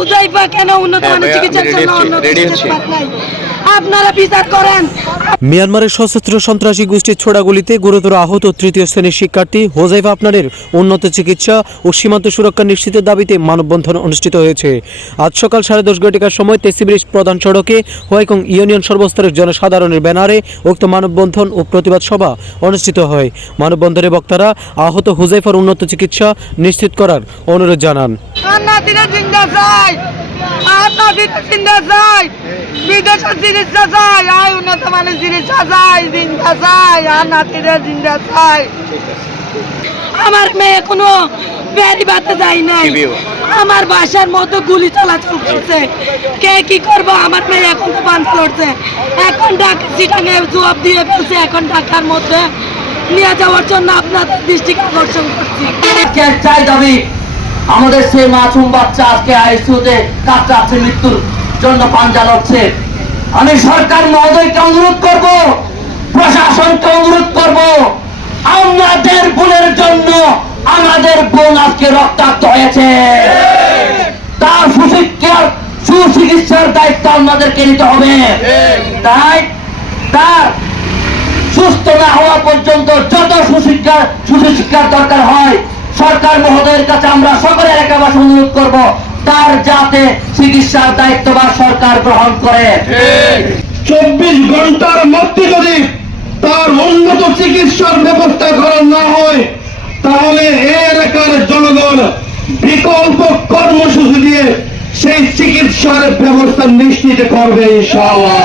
হুজাইফা কেন উন্নত মানের চিকিৎসার জন্য আপনারা বিচার করেন। মিয়ানমারের সশস্ত্র সন্ত্রাসী গোষ্ঠীর ছোড়াগুলিতে গুরুতর আহত তৃতীয় শ্রেণীর শিক্ষার্থী হুজাইফা আপনারের উন্নত চিকিৎসা ও সীমান্ত সুরক্ষা নিশ্চিতের দাবিতে মানববন্ধন অনুষ্ঠিত হয়েছে। আজ সকাল 10:30 ঘটিকার সময় তেসি ব্রিজ প্রধান সড়কে হোয়াইকং ইউনিয়ন সর্বস্তরের জনসাধারণের ব্যানারে উক্ত মানববন্ধন ও প্রতিবাদ সভা অনুষ্ঠিত হয়। মানববন্ধনে বক্তারা আহত হুজাইফার উন্নত চিকিৎসা নিশ্চিত করার অনুরোধ জানান। বিদেশের চিকিৎসা চাই, আয় উন্নত মানের চিকিৎসা চাই, জিন্দা চাই, আর নাতিরা জিন্দা চাই। আমার মেয়ে কোনো বেরি বাতে যায় নাই, আমার বাসার মতো গুলি চলাচল করছে। কে কি করবো? আমার মেয়ে এখন তো বান্ধ করছে, এখন ঢাকা চিটাঙে জবাব দিয়ে ফেলছে। এখন ঢাকার মধ্যে নিয়ে যাওয়ার জন্য আপনাদের দৃষ্টি আকর্ষণ করছি। চাই দাবি আমাদের সেই মাসুম বাচ্চা আজকে আইসিইউতে কাতরাচ্ছে, মৃত্যুর জন্য পাঞ্জা লড়ছে। আমি সরকার মহোদয়কে অনুরোধ করব, প্রশাসনকে অনুরোধ করব, আমাদের বোনের জন্য আমাদের বোন আজকে রক্তাক্ত হয়েছে, তার সুচিকিৎসার দায়িত্ব আমাদেরকে নিতে হবে। তাই তার সুস্থ না হওয়া পর্যন্ত যত সুশিক্ষার দরকার হয়, সরকার মহোদয়ের কাছে আমরা সকলে এলাকাবাসী অনুরোধ করব তার যাতে চিকিৎসার দায়িত্ব বা সরকার গ্রহণ করে। 24 ঘন্টার মধ্যে যদি তার উন্নত চিকিৎসার ব্যবস্থা করা না হয়, তাহলে এলাকার জনগণ বিকল্প কর্মসূচি দিয়ে সেই চিকিৎসার ব্যবস্থা নিশ্চিত করবে ইনশাআল্লাহ।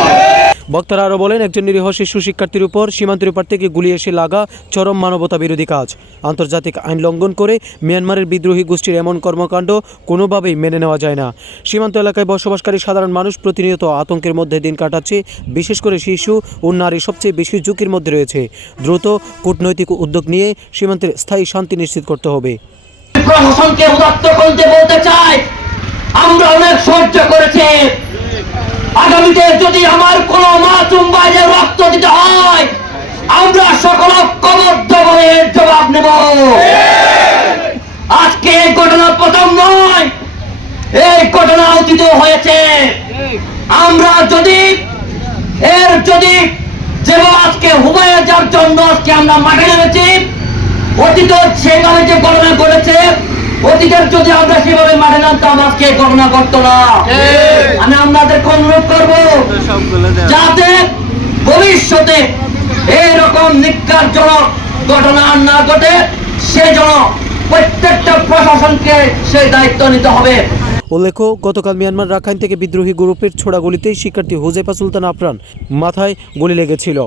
বক্তারা আরও বলেন, একজন নিরীহ শিশু শিক্ষার্থীর উপর সীমান্তের উপর থেকে গুলি এসে লাগা চরম মানবতা বিরোধী কাজ। আন্তর্জাতিক আইন লঙ্ঘন করে মিয়ানমারের বিদ্রোহী গোষ্ঠীর এমন কর্মকাণ্ড কোনোভাবেই মেনে নেওয়া যায় না। সীমান্ত এলাকায় বসবাসকারী সাধারণ মানুষ প্রতিনিয়ত আতঙ্কের মধ্যে দিন কাটাচ্ছে। বিশেষ করে শিশু ও নারী সবচেয়ে বেশি ঝুঁকির মধ্যে রয়েছে। দ্রুত কূটনৈতিক উদ্যোগ নিয়ে সীমান্তের স্থায়ী শান্তি নিশ্চিত করতে হবে। প্রশাসনকে উদাত্ত করতে বলতে চাই, আমরা অনেক সহ্য করেছি। আগামীতে যদি আমার কোনো মাসুম ভাইয়ের রক্ত দিতে হয়, আমরা সকল ঐক্যবদ্ধ হয়ে এর জবাব নেব। আজকে এই ঘটনা প্রথম নয়, এই ঘটনা অতীত হয়েছে। আমরা যদি যেভাবে আজকে হুমায়ুন যার জন্য আজকে আমরা মাঠে নেমেছি, অতীত সেভাবে যে ঘটনা ঘটেছে, অতীতের যদি আমরা সেভাবে মাঠে নামতাম আজকে ঘটনা ঘটতো না। আমি আপনাদেরকে অনুরোধ করবো যাতে ভবিষ্যতে এরকম নিকারজনক ঘটনা না ঘটে, সেজন্য প্রত্যেকটা প্রশাসনকে সেই দায়িত্ব নিতে হবে। উল্লেখ্য, গতকাল মিয়ানমার রাখাইন থেকে বিদ্রোহী গ্রুপের ছোড়া গুলিতে শিক্ষার্থী হুজাইফা সুলতানা আফরান মাথায় গুলি লেগেছিল।